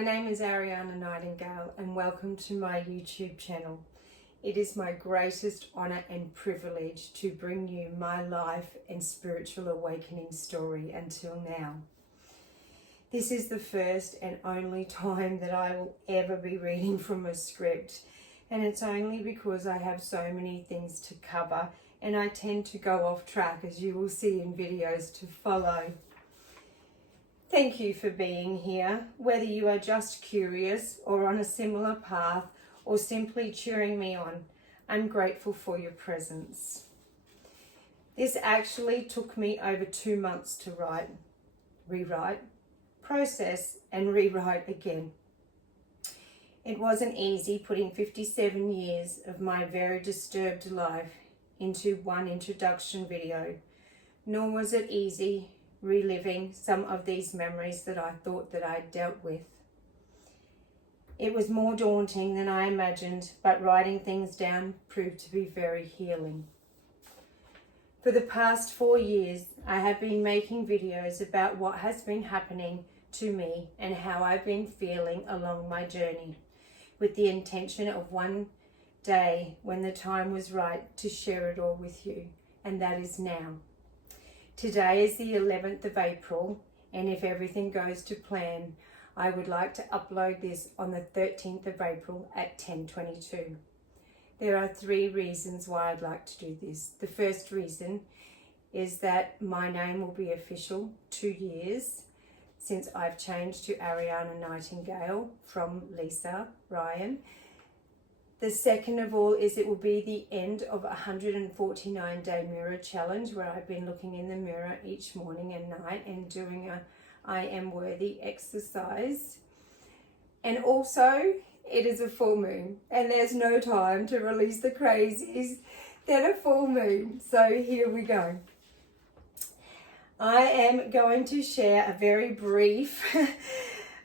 My name is Ariana Nightingale and welcome to my YouTube channel. It is my greatest honour and privilege to bring you my life and spiritual awakening story until now. This is the first and only time that I will ever be reading from a script, and it's only because I have so many things to cover and I tend to go off track, as you will see in videos to follow. Thank you for being here, whether you are just curious or on a similar path or simply cheering me on. I'm grateful for your presence. This actually took me over 2 months to write, rewrite, process and rewrite again. It wasn't easy putting 57 years of my very disturbed life into one introduction video, nor was it easy reliving some of these memories that I thought that I'd dealt with. It was more daunting than I imagined, but writing things down proved to be very healing. For the past 4 years, I have been making videos about what has been happening to me and how I've been feeling along my journey, with the intention of one day, when the time was right, to share it all with you, and that is now. Today is the 11th of April, and if everything goes to plan, I would like to upload this on the 13th of April at 10:22. There are 3 reasons why I'd like to do this. The first reason is that my name will be official 2 years since I've changed to Ariana Nightingale from Lisa Ryan. The second of all is it will be the end of a 149-day mirror challenge, where I've been looking in the mirror each morning and night and doing a I am worthy exercise. And also it is a full moon and there's no time to release the crazies than a full moon. So here we go. I am going to share a very brief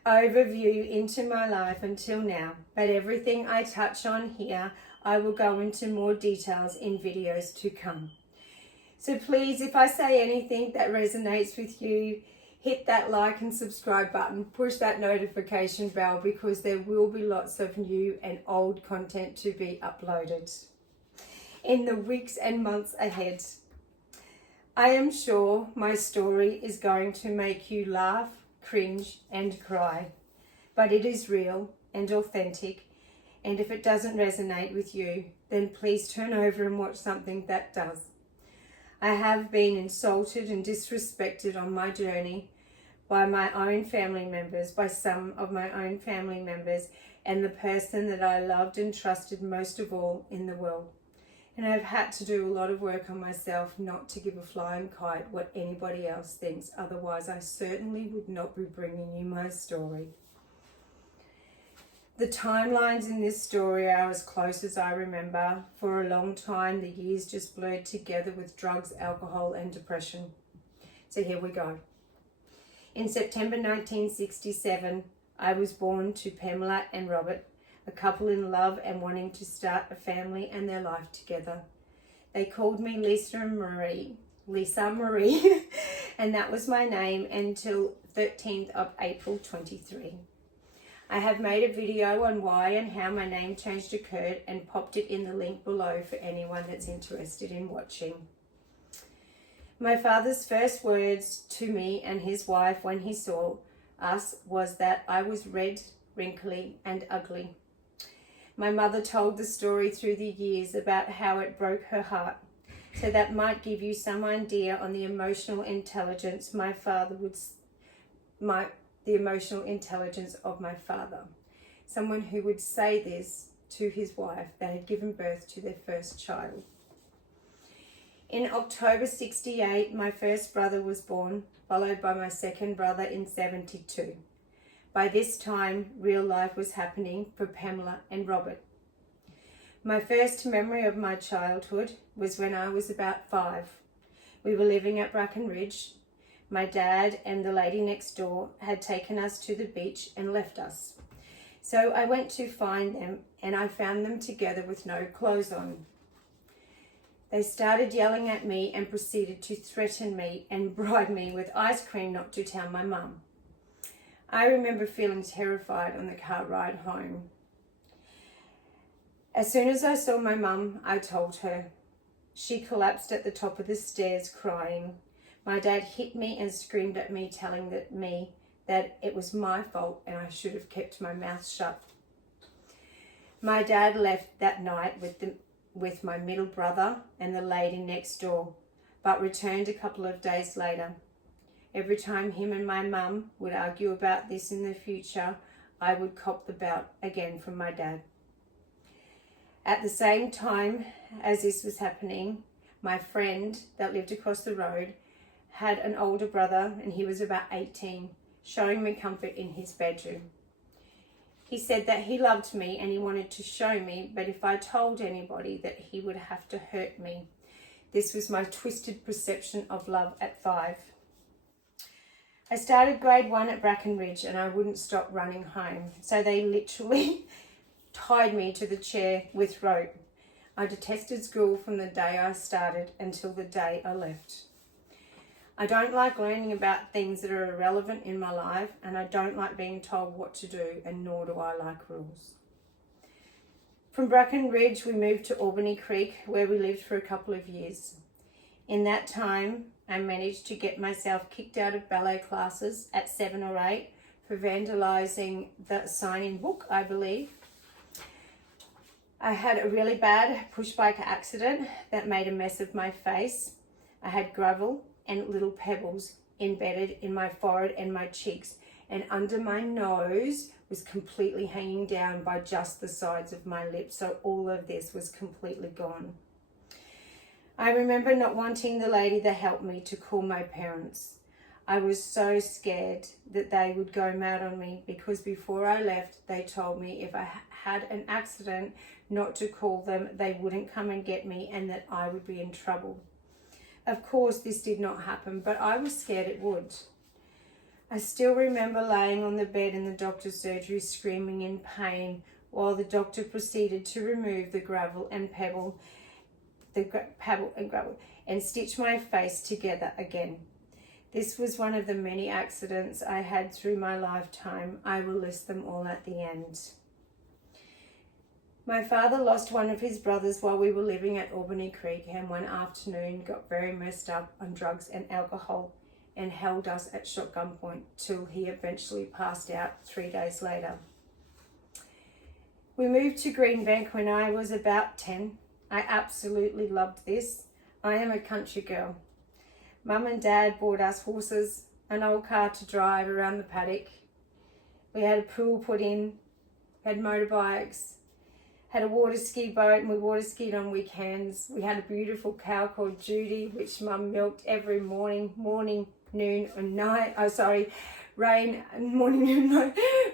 overview into my life until now, but everything I touch on here, I will go into more details in videos to come. So please, if I say anything that resonates with you, hit that like and subscribe button, push that notification bell, because there will be lots of new and old content to be uploaded in the weeks and months ahead. I am sure my story is going to make you laugh, cringe and cry, but it is real and authentic, and if it doesn't resonate with you, then please turn over and watch something that does. I have been insulted and disrespected on my journey by my own family members, by some of my own family members, and the person that I loved and trusted most of all in the world. And I've had to do a lot of work on myself not to give a flying kite what anybody else thinks. Otherwise, I certainly would not be bringing you my story. The timelines in this story are as close as I remember. For a long time, the years just blurred together with drugs, alcohol, and depression. So here we go. In September 1967, I was born to Pamela and Robert, a couple in love and wanting to start a family and their life together. They called me Lisa Marie, and that was my name until 13th of April 23. I have made a video on why and how my name change occurred and popped it in the link below for anyone that's interested in watching. My father's first words to me and his wife when he saw us was that I was red, wrinkly and ugly. My mother told the story through the years about how it broke her heart, so that might give you some idea on the emotional intelligence of my father. Someone who would say this to his wife. They had given birth to their first child. In October 68, my first brother was born, followed by my second brother in 72. By this time, real life was happening for Pamela and Robert. My first memory of my childhood was when I was about 5. We were living at Bracken Ridge. My dad and the lady next door had taken us to the beach and left us. So I went to find them, and I found them together with no clothes on. They started yelling at me and proceeded to threaten me and bribe me with ice cream not to tell my mum. I remember feeling terrified on the car ride home. As soon as I saw my mum, I told her. She collapsed at the top of the stairs crying. My dad hit me and screamed at me, telling me that it was my fault and I should have kept my mouth shut. My dad left that night with my middle brother and the lady next door, but returned a couple of days later. Every time him and my mum would argue about this in the future, I would cop the belt again from my dad. At the same time as this was happening, my friend that lived across the road had an older brother, and he was about 18, showing me comfort in his bedroom. He said that he loved me and he wanted to show me, but if I told anybody that he would have to hurt me. This was my twisted perception of love at 5. I started grade 1 at Brackenridge and I wouldn't stop running home, so they literally tied me to the chair with rope. I detested school from the day I started until the day I left. I don't like learning about things that are irrelevant in my life, and I don't like being told what to do, and nor do I like rules. From Brackenridge, we moved to Albany Creek, where we lived for a couple of years. In that time, I managed to get myself kicked out of ballet classes at 7 or 8 for vandalising the sign-in book, I believe. I had a really bad push bike accident that made a mess of my face. I had gravel and little pebbles embedded in my forehead and my cheeks, and under my nose was completely hanging down by just the sides of my lips, so all of this was completely gone. I remember not wanting the lady that helped me to call my parents. I was so scared that they would go mad on me, because before I left, they told me if I had an accident not to call them, they wouldn't come and get me, and that I would be in trouble. Of course, this did not happen, but I was scared it would. I still remember laying on the bed in the doctor's surgery screaming in pain while the doctor proceeded to remove the gravel and pebble and stitch my face together again. This was one of the many accidents I had through my lifetime. I will list them all at the end. My father lost one of his brothers while we were living at Albany Creek, and one afternoon got very messed up on drugs and alcohol and held us at shotgun point till he eventually passed out 3 days later. We moved to Greenbank when I was about 10. I absolutely loved this. I am a country girl. Mum and Dad bought us horses, an old car to drive around the paddock. We had a pool put in, had motorbikes, had a water ski boat, and we water skied on weekends. We had a beautiful cow called Judy, which Mum milked every morning, noon and night. Rain,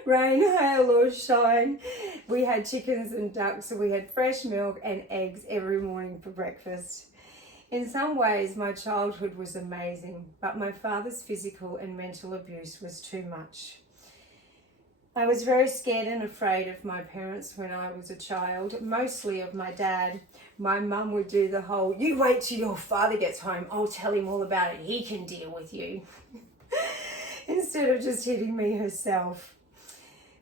hail or shine. We had chickens and ducks, so we had fresh milk and eggs every morning for breakfast. In some ways, my childhood was amazing, but my father's physical and mental abuse was too much. I was very scared and afraid of my parents when I was a child, mostly of my dad. My mum would do the whole, "You wait till your father gets home, I'll tell him all about it, he can deal with you," instead of just hitting me herself,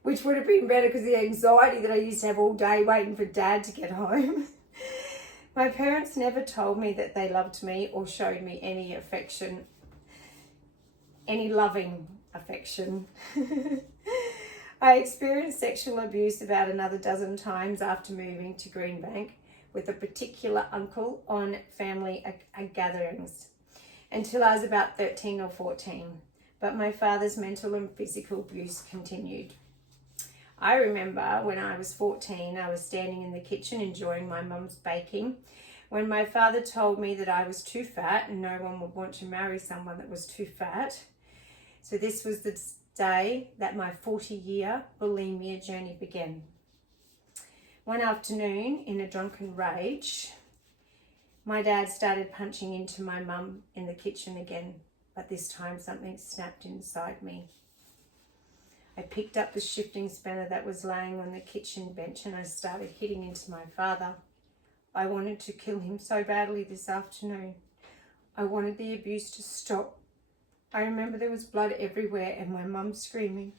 which would have been better because the anxiety that I used to have all day waiting for Dad to get home. My parents never told me that they loved me or showed me any affection, any loving affection. I experienced sexual abuse about another dozen times after moving to Greenbank with a particular uncle on family gatherings until I was about 13 or 14. But my father's mental and physical abuse continued. I remember when I was 14, I was standing in the kitchen enjoying my mum's baking when my father told me that I was too fat and no one would want to marry someone that was too fat. So this was the day that my 40-year bulimia journey began. One afternoon, in a drunken rage, my dad started punching into my mum in the kitchen again, but this time something snapped inside me. I picked up the shifting spanner that was laying on the kitchen bench and I started hitting into my father. I wanted to kill him so badly this afternoon. I wanted the abuse to stop. I remember there was blood everywhere and my mum screaming.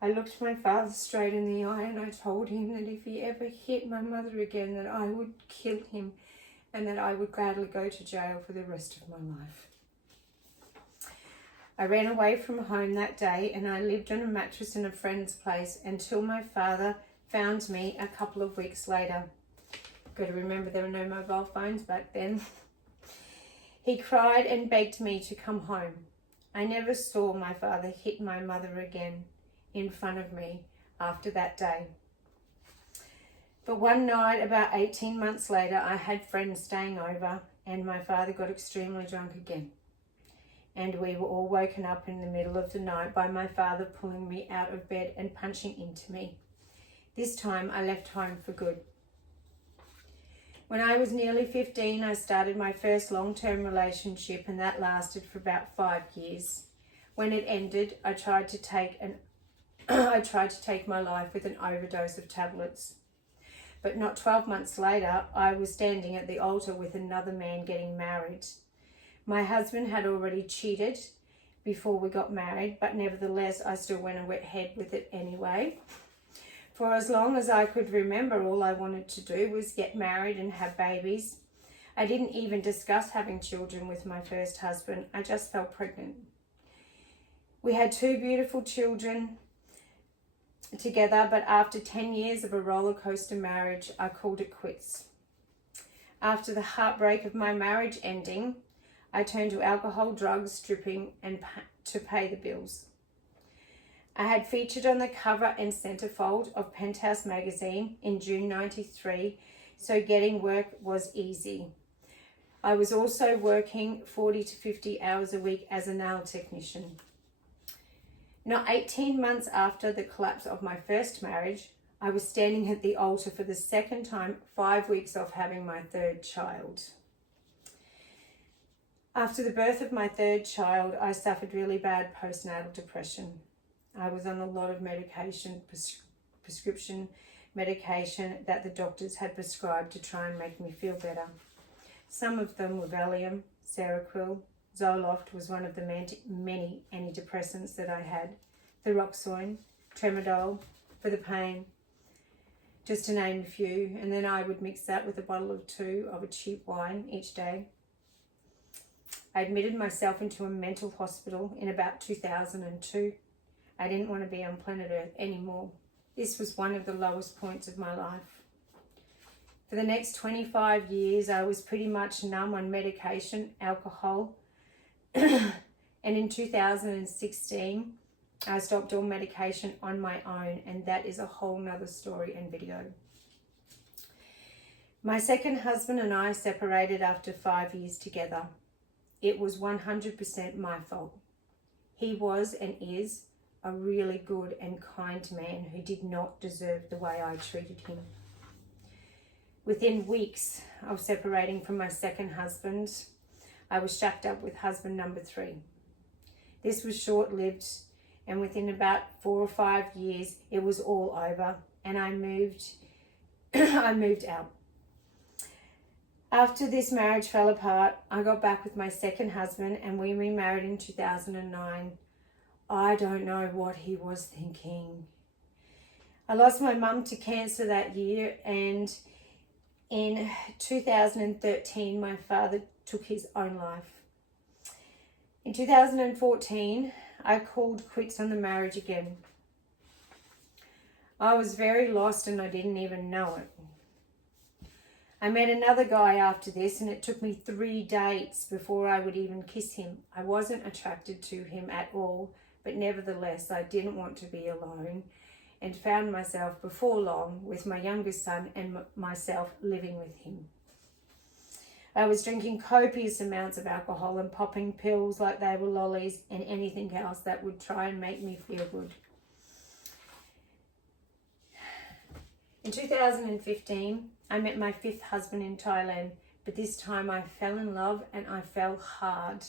I looked my father straight in the eye and I told him that if he ever hit my mother again, that I would kill him and that I would gladly go to jail for the rest of my life. I ran away from home that day and I lived on a mattress in a friend's place until my father found me a couple of weeks later. Got to remember there were no mobile phones back then. He cried and begged me to come home. I never saw my father hit my mother again in front of me after that day. But one night, about 18 months later, I had friends staying over and my father got extremely drunk again. And we were all woken up in the middle of the night by my father pulling me out of bed and punching into me. This time I left home for good. When I was nearly 15, I started my first long-term relationship and that lasted for about 5 years. When it ended, I tried to take my life with an overdose of tablets. But not 12 months later, I was standing at the altar with another man getting married. My husband had already cheated before we got married, but nevertheless, I still went ahead with it anyway. For as long as I could remember, all I wanted to do was get married and have babies. I didn't even discuss having children with my first husband. I just felt pregnant. We had 2 beautiful children together, but after 10 years of a roller coaster marriage, I called it quits. After the heartbreak of my marriage ending, I turned to alcohol, drugs, stripping, and to pay the bills. I had featured on the cover and centerfold of Penthouse magazine in June '93, so getting work was easy. I was also working 40 to 50 hours a week as a nail technician. Not 18 months after the collapse of my first marriage, I was standing at the altar for the second time, 5 weeks off having my 3rd child. After the birth of my 3rd child, I suffered really bad postnatal depression. I was on a lot of medication, prescription medication that the doctors had prescribed to try and make me feel better. Some of them were Valium, Seroquel, Zoloft was one of the many antidepressants that I had, Thyroxine, Tramadol for the pain, just to name a few. And then I would mix that with a bottle or 2 of a cheap wine each day. I admitted myself into a mental hospital in about 2002. I didn't want to be on planet Earth anymore. This was one of the lowest points of my life. For the next 25 years, I was pretty much numb on medication, alcohol, and in 2016, I stopped all medication on my own, and that is a whole nother story and video. My second husband and I separated after 5 years together. It was 100% my fault. He was and is a really good and kind man who did not deserve the way I treated him. Within weeks of separating from my second husband, I was shacked up with husband number 3. This was short-lived, and within about 4 or 5 years, it was all over, and I moved out. After this marriage fell apart, I got back with my second husband and we remarried in 2009. I don't know what he was thinking. I lost my mum to cancer that year, and in 2013, my father took his own life. In 2014, I called quits on the marriage again. I was very lost and I didn't even know it. I met another guy after this, and it took me 3 dates before I would even kiss him. I wasn't attracted to him at all, but nevertheless, I didn't want to be alone and found myself before long with my youngest son and myself living with him. I was drinking copious amounts of alcohol and popping pills like they were lollies and anything else that would try and make me feel good. In 2015, I met my 5th husband in Thailand, but this time I fell in love and I fell hard.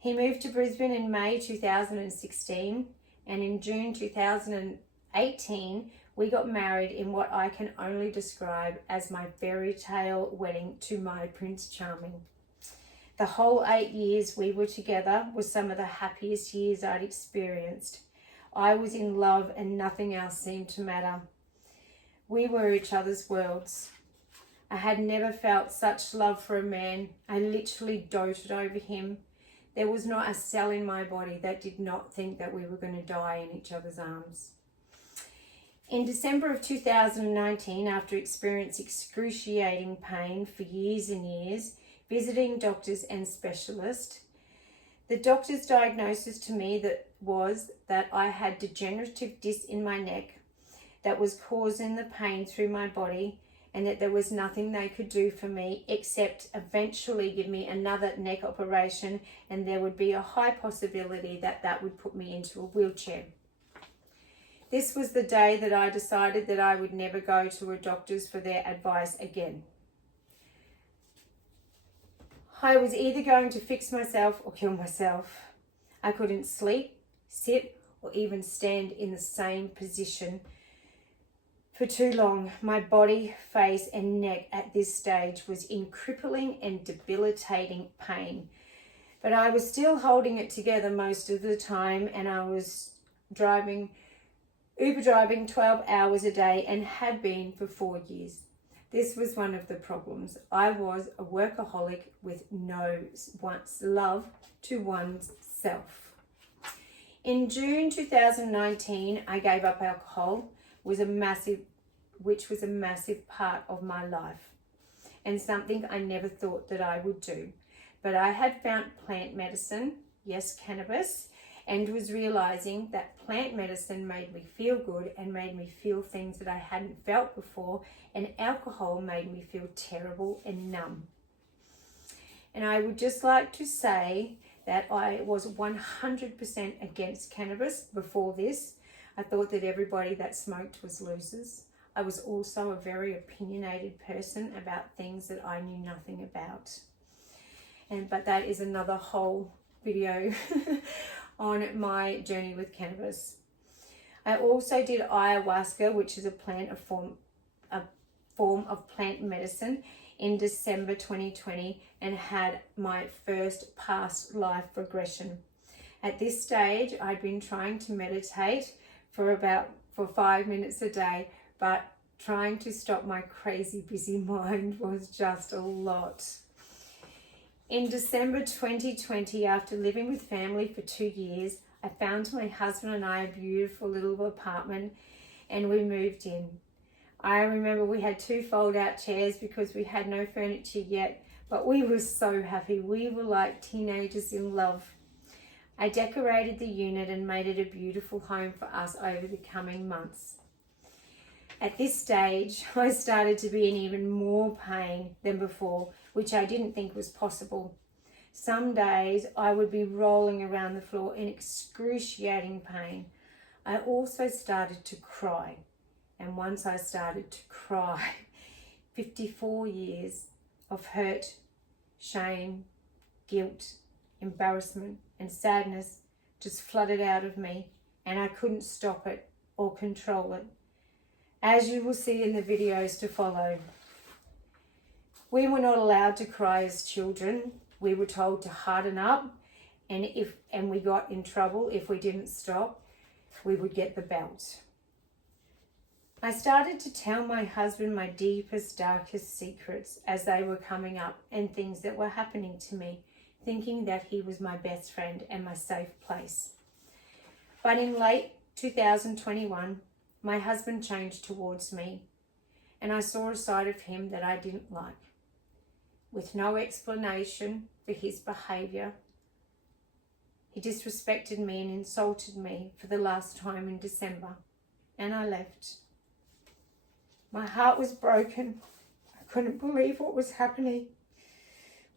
He moved to Brisbane in May 2016, and in June 2018, we got married in what I can only describe as my fairy tale wedding to my Prince Charming. The whole 8 years we were together was some of the happiest years I'd experienced. I was in love and nothing else seemed to matter. We were each other's worlds. I had never felt such love for a man. I literally doted over him. There was not a cell in my body that did not think that we were going to die in each other's arms. In December of 2019, after experiencing excruciating pain for years and years, visiting doctors and specialists, the doctor's diagnosis to me was that I had degenerative disc in my neck that was causing the pain through my body, and that there was nothing they could do for me except eventually give me another neck operation, and there would be a high possibility that that would put me into a wheelchair. This was the day that I decided that I would never go to a doctor's for their advice again. I was either going to fix myself or kill myself. I couldn't sleep, sit, or even stand in the same position for too long. My body, face, and neck at this stage was in crippling and debilitating pain. But I was still holding it together most of the time, and I was Uber driving 12 hours a day and had been for 4 years. This was one of the problems. I was a workaholic with no love to one's self. In June 2019, I gave up alcohol, which was a massive part of my life and something I never thought that I would do. But I had found plant medicine, yes, cannabis, and was realizing that plant medicine made me feel good and made me feel things that I hadn't felt before, and alcohol made me feel terrible and numb. And I would just like to say that I was 100% against cannabis before this. I thought that everybody that smoked was losers. I was also a very opinionated person about things that I knew nothing about. But that is another whole video on my journey with cannabis. I also did ayahuasca, which is a form of plant medicine, in December 2020, and had my first past life regression. At this stage, I'd been trying to meditate for 5 minutes a day, but trying to stop my crazy busy mind was just a lot. In December 2020, after living with family for 2 years, I found my husband and I a beautiful little apartment, and we moved in. I remember we had 2 fold-out chairs because we had no furniture yet, but we were so happy. We were like teenagers in love. I decorated the unit and made it a beautiful home for us over the coming months. At this stage, I started to be in even more pain than before, which I didn't think was possible. Some days I would be rolling around the floor in excruciating pain. I also started to cry. And once I started to cry, 54 years of hurt, shame, guilt, embarrassment, and sadness just flooded out of me, and I couldn't stop it or control it, as you will see in the videos to follow. We were not allowed to cry as children. We were told to harden up, and we got in trouble if we didn't stop. We would get the belt. I started to tell my husband my deepest, darkest secrets as they were coming up and things that were happening to me, thinking that he was my best friend and my safe place. But in late 2021, my husband changed towards me, and I saw a side of him that I didn't like. With no explanation for his behaviour, he disrespected me and insulted me for the last time in December, and I left. My heart was broken. I couldn't believe what was happening.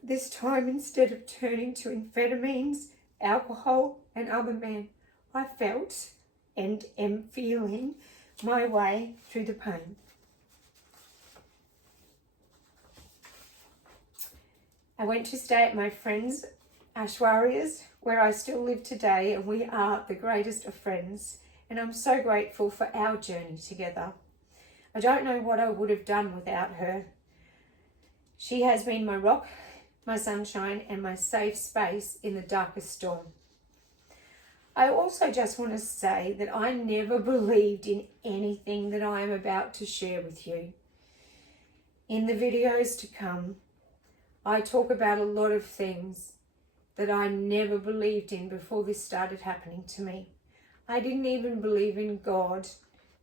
This time, instead of turning to amphetamines, alcohol, and other men, I felt and am feeling my way through the pain. I went to stay at my friend's Ashwarya's, where I still live today, and we are the greatest of friends, and I'm so grateful for our journey together. I don't know what I would have done without her. She has been my rock, my sunshine, and my safe space in the darkest storm. I also just want to say that I never believed in anything that I am about to share with you. In the videos to come, I talk about a lot of things that I never believed in before this started happening to me. I didn't even believe in God.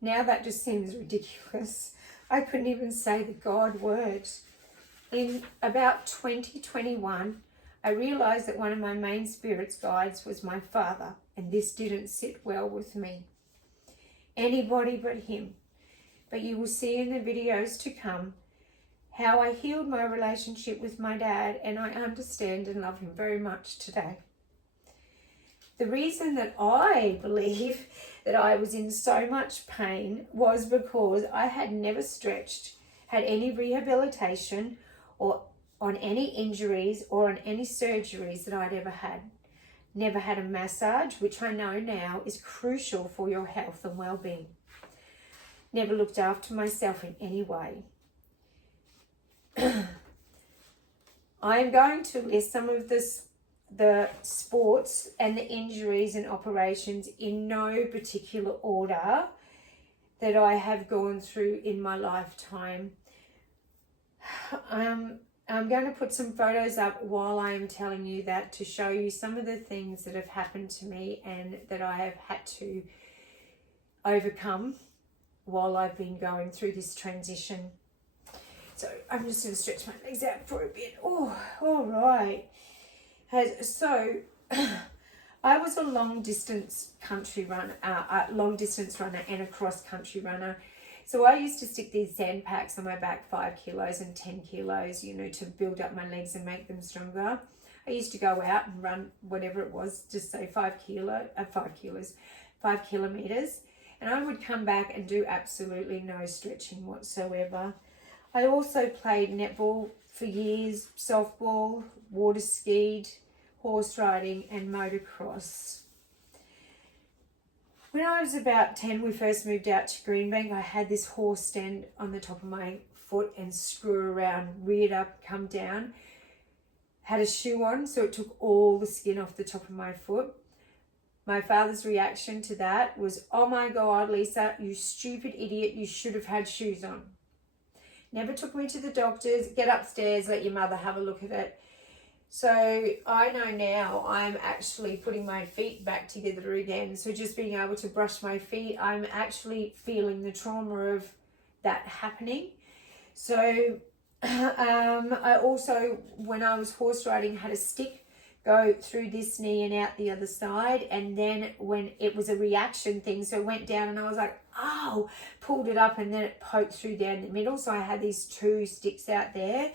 Now that just seems ridiculous. I couldn't even say the God word. In about 2021, I realized that one of my main spirit's guides was my father, and this didn't sit well with me. Anybody but him. But you will see in the videos to come how I healed my relationship with my dad, and I understand and love him very much today. The reason that I believe that I was in so much pain was because I had never stretched, had any rehabilitation, or on any injuries or on any surgeries that I'd ever had. Never had a massage, which I know now is crucial for your health and well-being. Never looked after myself in any way. I am going to list some of the sports and the injuries and operations in no particular order that I have gone through in my lifetime. I'm going to put some photos up while I am telling you that to show you some of the things that have happened to me and that I have had to overcome while I've been going through this transition. So I'm just going to stretch my legs out for a bit. Oh, all right. So I was a long distance runner and a cross country runner. So I used to stick these sand packs on my back, 5 kilos and 10 kilos, to build up my legs and make them stronger. I used to go out and run whatever it was, just say 5 kilometers. And I would come back and do absolutely no stretching whatsoever. I also played netball for years, softball, water skied, horse riding and motocross. When I was about 10, we first moved out to Greenbank. I had this horse stand on the top of my foot and screw around, reared up, come down. Had a shoe on, so it took all the skin off the top of my foot. My father's reaction to that was, "Oh my God, Lisa, you stupid idiot, you should have had shoes on." Never took me to the doctors. Get upstairs, let your mother have a look at it. So I know now I'm actually putting my feet back together again. So just being able to brush my feet, I'm actually feeling the trauma of that happening. So I also, when I was horse riding, had a stick go through this knee and out the other side. And then when it was a reaction thing, so it went down and I was like, oh, pulled it up and then it poked through down the middle. So I had these 2 sticks out there.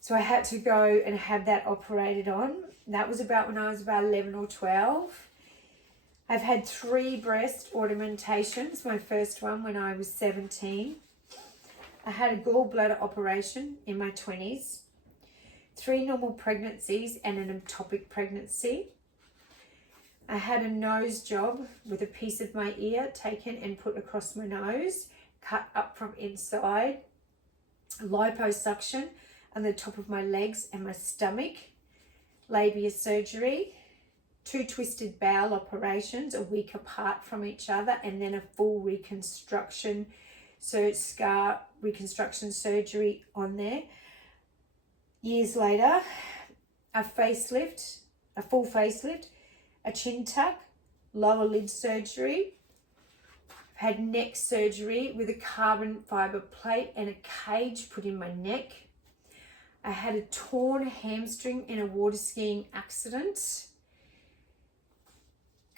So I had to go and have that operated on. That was about when I was about 11 or 12. I've had 3 breast augmentations. My first one when I was 17. I had a gallbladder operation in my 20s. 3 normal pregnancies and an ectopic pregnancy. I had a nose job with a piece of my ear taken and put across my nose, cut up from inside. Liposuction on the top of my legs and my stomach. Labia surgery. 2 twisted bowel operations, a week apart from each other, and then a full reconstruction, so scar reconstruction surgery on there. Years later, a facelift, a full facelift, a chin tuck, lower lid surgery. I've had neck surgery with a carbon fibre plate and a cage put in my neck. I had a torn hamstring in a water skiing accident.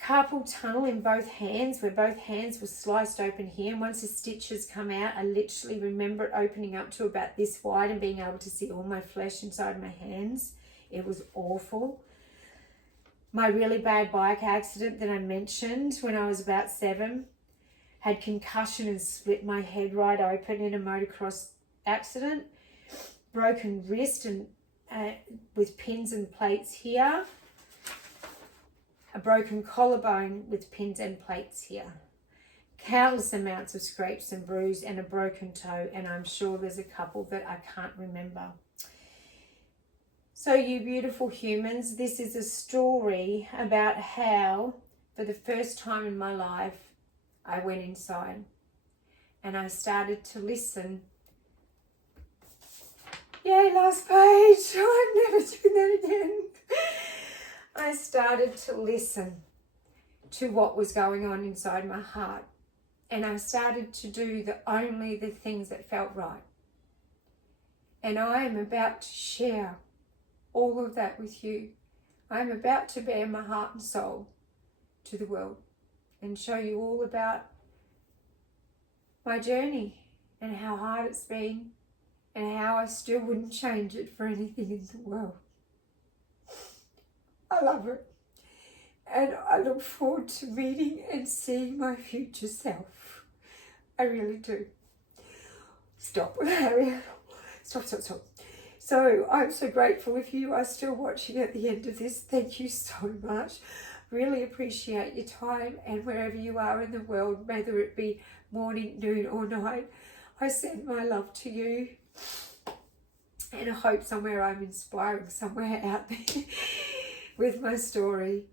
Carpal tunnel in both hands, where both hands were sliced open here. And once the stitches come out, I literally remember it opening up to about this wide and being able to see all my flesh inside my hands. It was awful. My really bad bike accident that I mentioned when I was about 7. Had concussion and split my head right open in a motocross accident. Broken wrist and with pins and plates here. A broken collarbone with pins and plates here. Countless amounts of scrapes and bruise and a broken toe, and I'm sure there's a couple that I can't remember. So you beautiful humans, this is a story about how, for the first time in my life, I went inside and I started to listen. Yay, last page. I'm never doing that again. I started to listen to what was going on inside my heart. And I started to do only the things that felt right. And I am about to share all of that with you. I am about to bare my heart and soul to the world and show you all about my journey and how hard it's been and how I still wouldn't change it for anything in the world. I love it. And I look forward to meeting and seeing my future self. I really do. Stop, Harriet. Stop. So I'm so grateful if you are still watching at the end of this. Thank you so much. Really appreciate your time, and wherever you are in the world, whether it be morning, noon or night, I send my love to you. And I hope somewhere I'm inspiring somewhere out there with my story.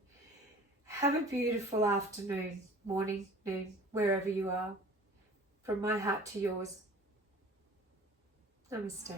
Have a beautiful afternoon, morning, noon, wherever you are. From my heart to yours. Namaste.